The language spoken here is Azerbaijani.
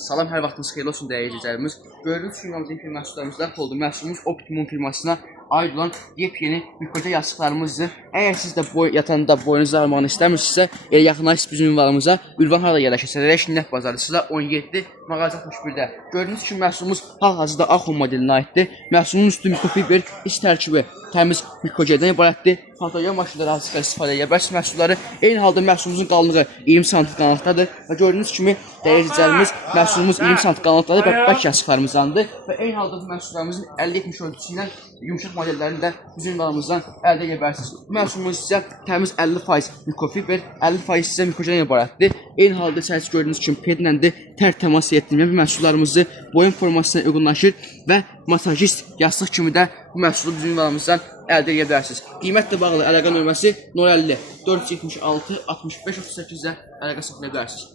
Salam, hər vaxtınız xeyirli olsun dəyərli izləyicilərimiz. Gördüyünüz kimi bizim məhsullarımız daxil oldu. Məhsulumuz Optimum firmasına aid olan yepyeni mikoca yastıqlarımızdır. Əgər siz də yatanda boynunuzu ağrımağını istəmirsinizsə, elə yaxınlaşın bizim ünvanımıza. Ünvan harada yerləşir? Rəşnət bazarı sıra 17 mağaza 61-də. Gördüyünüz kimi məhsulumuz hal-hazırda Axon modelinə aiddir. Məhsulun üstü mikrofiber iç tərkibi təmiz mikocadan ibarətdir. Fotoya maşınları hazırlıqla istifadə edə bilərsiniz məhsulları. Eyni halda məhsulumuzun qalınlığı 20 sm qalınlıqdadır və gördüyünüz kimi dəyərli izləyicilərimiz məhsulumuz 20 sm qalınlıqdadır və bak yastıqlarımızdandır və eyni halda bu məhsullarımızın 50-70 ölçüsü ilə yumuşaq modellərini də bizim ünvanımızdan əldə edə bilərsiniz. Bu məhsulumuz sizə təmiz 50% mikrofiber, 50% sizə mikocadan ibarətdir. Eyni halda içərisi gördüyünüz kimi pedləndir, tər təmas etdirməyən bu məhsullarımızı boyun formasına uyğunlaşır və masajist yastıq kimi də bu məhsulu bizim ünvanımızdan əldə edə bilərsiniz. Qiymətlə bağlı əlaqə nömrəsi 050 476 65 38-də əlaqə saxlaya bilərsiniz.